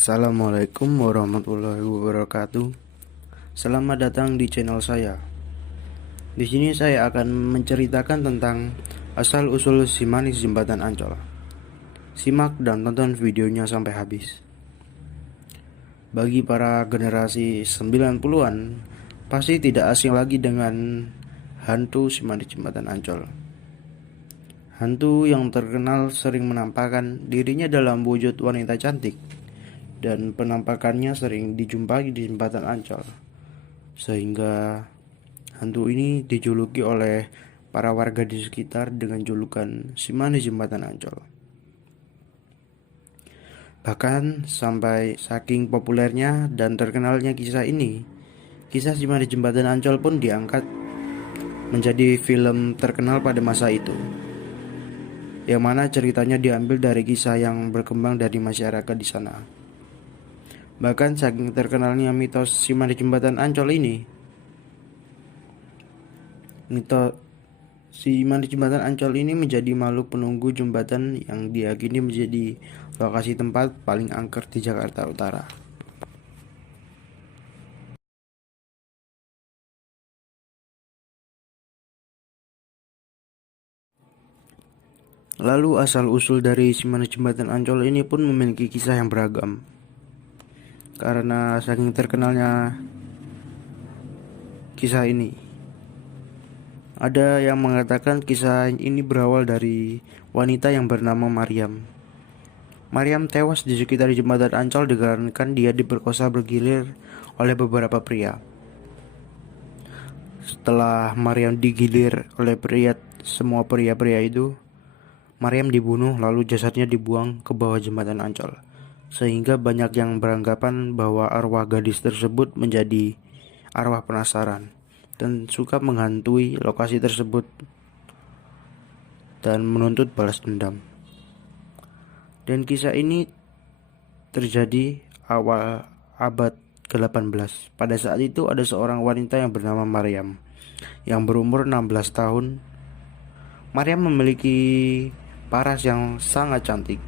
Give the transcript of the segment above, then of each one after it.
Assalamualaikum warahmatullahi wabarakatuh. Selamat datang di channel saya. Di sini saya akan menceritakan tentang asal-usul si manis jembatan Ancol. Simak dan tonton videonya sampai habis. Bagi para generasi 90-an, pasti tidak asing lagi dengan hantu si manis jembatan Ancol. Hantu yang terkenal sering menampakkan dirinya dalam wujud wanita cantik, dan penampakannya sering dijumpai di jembatan Ancol, sehingga hantu ini dijuluki oleh para warga di sekitar dengan julukan si manis jembatan Ancol. Bahkan sampai saking populernya dan terkenalnya kisah ini, kisah si manis jembatan Ancol pun diangkat menjadi film terkenal pada masa itu, yang mana ceritanya diambil dari kisah yang berkembang dari masyarakat di sana. Bahkan saking terkenalnya mitos si manis jembatan Ancol ini, si manis jembatan Ancol ini menjadi makhluk penunggu jembatan yang diyakini menjadi lokasi tempat paling angker di Jakarta Utara. Lalu asal-usul dari si manis jembatan Ancol ini pun memiliki kisah yang beragam. Karena saking terkenalnya kisah ini, ada yang mengatakan kisah ini berawal dari wanita yang bernama Maryam. Maryam tewas di sekitar jembatan Ancol dikarenakan dia diperkosa bergilir oleh beberapa pria. Setelah Maryam digilir oleh semua pria-pria itu, Maryam dibunuh lalu jasadnya dibuang ke bawah jembatan Ancol. Sehingga banyak yang beranggapan bahwa arwah gadis tersebut menjadi arwah penasaran dan suka menghantui lokasi tersebut dan menuntut balas dendam. Dan kisah ini terjadi awal abad ke-18. Pada saat itu ada seorang wanita yang bernama Maryam yang berumur 16 tahun. Maryam memiliki paras yang sangat cantik,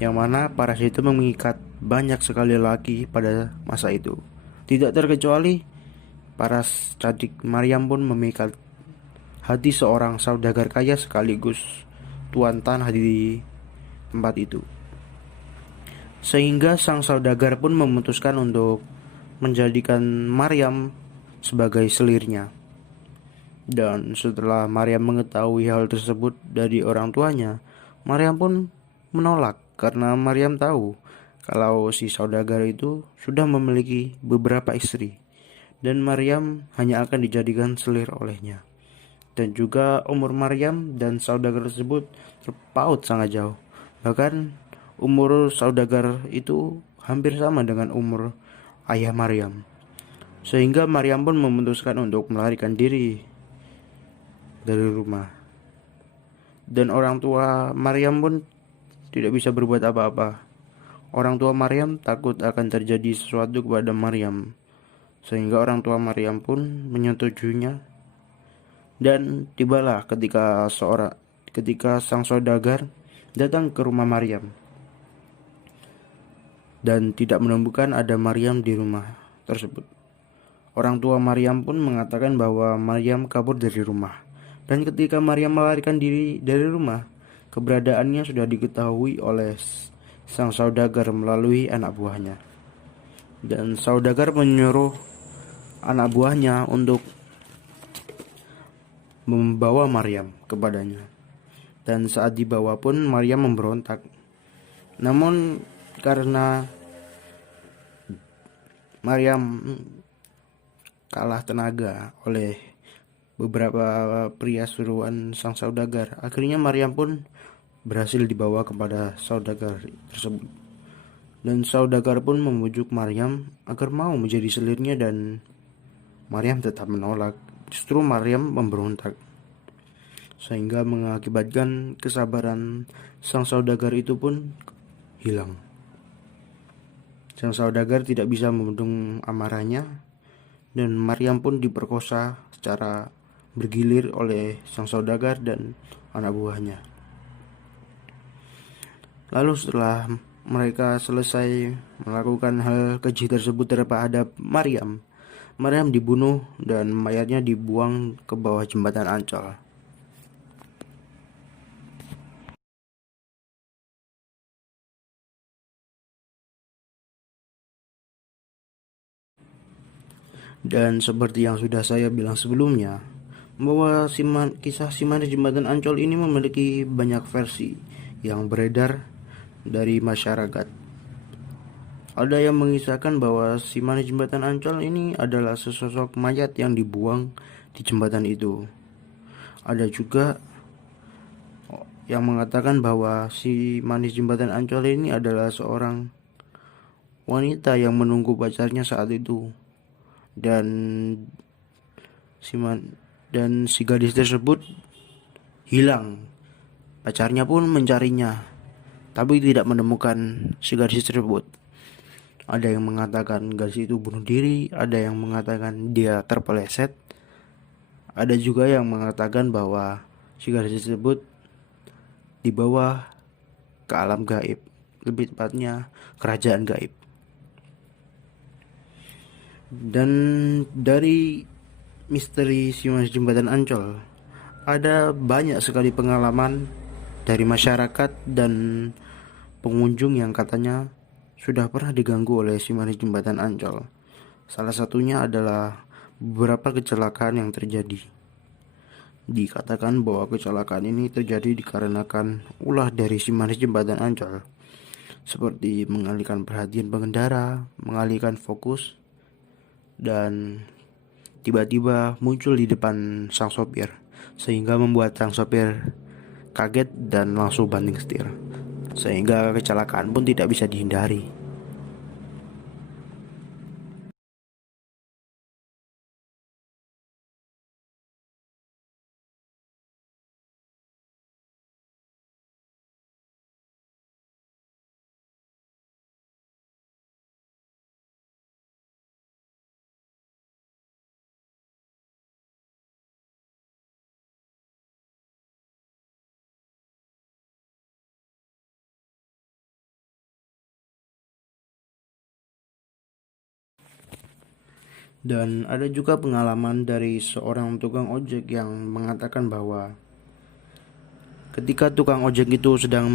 yang mana paras itu mengikat banyak sekali lelaki pada masa itu. Tidak terkecuali paras cantik Maryam pun memikat hati seorang saudagar kaya sekaligus tuan tanah di tempat itu. Sehingga sang saudagar pun memutuskan untuk menjadikan Maryam sebagai selirnya. Dan setelah Maryam mengetahui hal tersebut dari orang tuanya, Maryam pun menolak karena Maryam tahu kalau si saudagar itu sudah memiliki beberapa istri dan Maryam hanya akan dijadikan selir olehnya. Dan juga umur Maryam dan saudagar tersebut terpaut sangat jauh. Bahkan umur saudagar itu hampir sama dengan umur ayah Maryam. Sehingga Maryam pun memutuskan untuk melarikan diri dari rumah. Dan orang tua Maryam pun tidak bisa berbuat apa-apa. Orang tua Maryam takut akan terjadi sesuatu kepada Maryam, sehingga orang tua Maryam pun menyetujuinya. Dan tibalah ketika sang saudagar datang ke rumah Maryam dan tidak menemukan ada Maryam di rumah tersebut. Orang tua Maryam pun mengatakan bahwa Maryam kabur dari rumah. Dan ketika Maryam melarikan diri dari rumah, keberadaannya sudah diketahui oleh sang saudagar melalui anak buahnya. Dan saudagar menyuruh anak buahnya untuk membawa Maryam kepadanya. Dan saat dibawa pun Maryam memberontak. Namun karena Maryam kalah tenaga oleh beberapa pria suruhan sang saudagar, akhirnya Maryam pun berhasil dibawa kepada saudagar tersebut. Dan saudagar pun membujuk Maryam agar mau menjadi selirnya dan Maryam tetap menolak. Justru Maryam memberontak, sehingga mengakibatkan kesabaran sang saudagar itu pun hilang. Sang saudagar tidak bisa membendung amarahnya dan Maryam pun diperkosa secara bergilir oleh sang saudagar dan anak buahnya. Lalu setelah mereka selesai melakukan hal keji tersebut terhadap Maryam, Maryam dibunuh dan mayatnya dibuang ke bawah jembatan Ancol. Dan seperti yang sudah saya bilang sebelumnya, bahwa kisah si manis jembatan Ancol ini memiliki banyak versi yang beredar dari masyarakat. Ada yang mengisahkan bahwa si manis jembatan Ancol ini adalah sesosok mayat yang dibuang di jembatan itu. Ada juga yang mengatakan bahwa si manis jembatan Ancol ini adalah seorang wanita yang menunggu pacarnya saat itu, dan si gadis tersebut hilang. Pacarnya pun mencarinya, tapi tidak menemukan si gadis tersebut. Ada yang mengatakan gadis itu bunuh diri, ada yang mengatakan dia terpeleset, ada juga yang mengatakan bahwa si gadis tersebut dibawa ke alam gaib, lebih tepatnya kerajaan gaib. Dan dari misteri si Mas Jembatan Ancol, ada banyak sekali pengalaman dari masyarakat dan pengunjung yang katanya sudah pernah diganggu oleh si Manis Jembatan Ancol. Salah satunya adalah beberapa kecelakaan yang terjadi. Dikatakan bahwa kecelakaan ini terjadi dikarenakan ulah dari si Manis Jembatan Ancol, seperti mengalihkan perhatian pengendara, mengalihkan fokus, dan tiba-tiba muncul di depan sang sopir, sehingga membuat sang sopir kaget dan langsung banting setir, sehingga kecelakaan pun tidak bisa dihindari. Dan ada juga pengalaman dari seorang tukang ojek yang mengatakan bahwa ketika tukang ojek itu sedang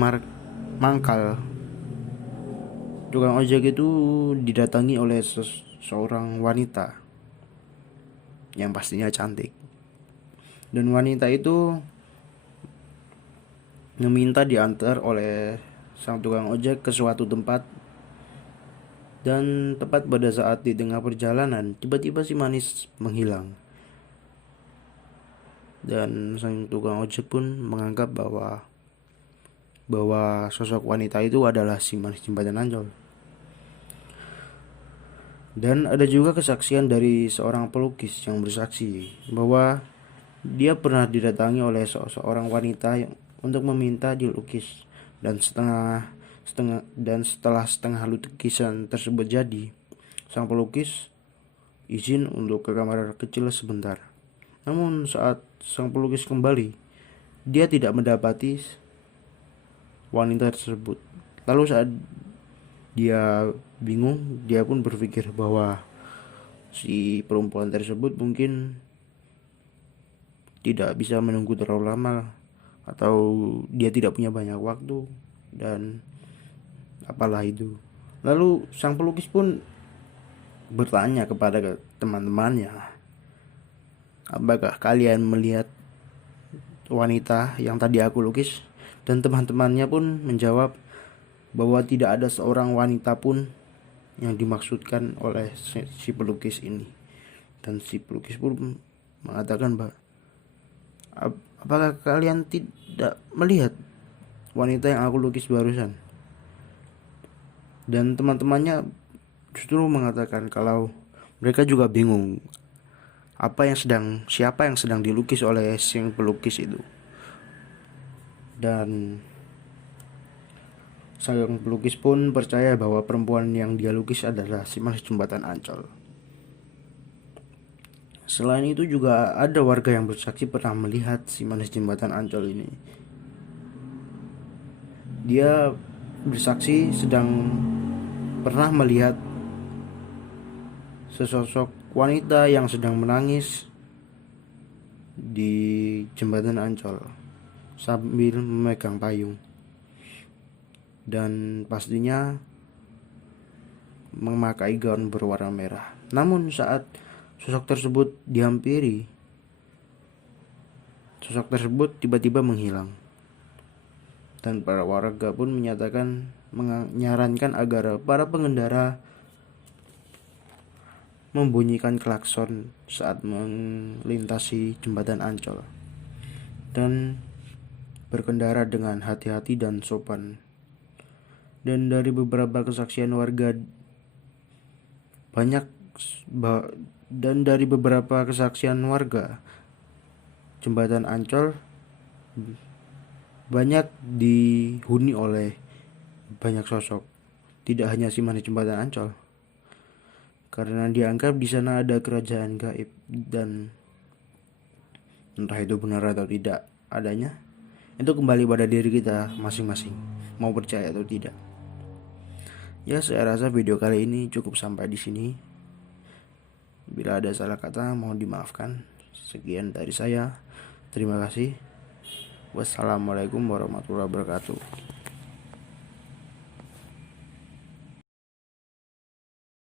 mangkal, tukang ojek itu didatangi oleh seorang wanita yang pastinya cantik. Dan wanita itu meminta diantar oleh sang tukang ojek ke suatu tempat. Dan tepat pada saat di tengah perjalanan, tiba-tiba si manis menghilang. Dan sang tukang ojek pun menganggap bahwa sosok wanita itu adalah si manis jembatan Ancol. Dan ada juga kesaksian dari seorang pelukis yang bersaksi bahwa dia pernah didatangi oleh seorang wanita untuk meminta dilukis, dan setelah setengah lukisan tersebut jadi, sang pelukis izin untuk ke kamar kecil sebentar. Namun saat sang pelukis kembali, dia tidak mendapati wanita tersebut. Lalu saat dia bingung, dia pun berpikir bahwa si perempuan tersebut mungkin tidak bisa menunggu terlalu lama, atau dia tidak punya banyak waktu, dan apalah itu. Lalu sang pelukis pun bertanya kepada teman-temannya, apakah kalian melihat wanita yang tadi aku lukis? Dan teman-temannya pun menjawab bahwa tidak ada seorang wanita pun yang dimaksudkan oleh si pelukis ini. Dan si pelukis pun mengatakan bahwa, apakah kalian tidak melihat wanita yang aku lukis barusan? Dan teman-temannya justru mengatakan kalau mereka juga bingung siapa yang sedang dilukis oleh sang pelukis itu. Dan sang pelukis pun percaya bahwa perempuan yang dia lukis adalah si Manis Jembatan Ancol. Selain itu juga ada warga yang bersaksi pernah melihat si Manis Jembatan Ancol ini. Dia bersaksi sedang pernah melihat sesosok wanita yang sedang menangis di jembatan Ancol sambil memegang payung, dan pastinya memakai gaun berwarna merah. Namun saat sosok tersebut dihampiri, sosok tersebut tiba-tiba menghilang. Dan para warga pun menyarankan agar para pengendara membunyikan klakson saat melintasi jembatan Ancol dan berkendara dengan hati-hati dan sopan. Dan dari beberapa kesaksian warga jembatan Ancol banyak dihuni oleh banyak sosok, tidak hanya si manis jembatan Ancol, karena dianggap di sana ada kerajaan gaib, dan entah itu benar atau tidak adanya, itu kembali pada diri kita masing-masing, mau percaya atau tidak. Ya, saya rasa video kali ini cukup sampai di sini. Bila ada salah kata, mohon dimaafkan. Sekian dari saya. Terima kasih. Wassalamualaikum warahmatullahi wabarakatuh.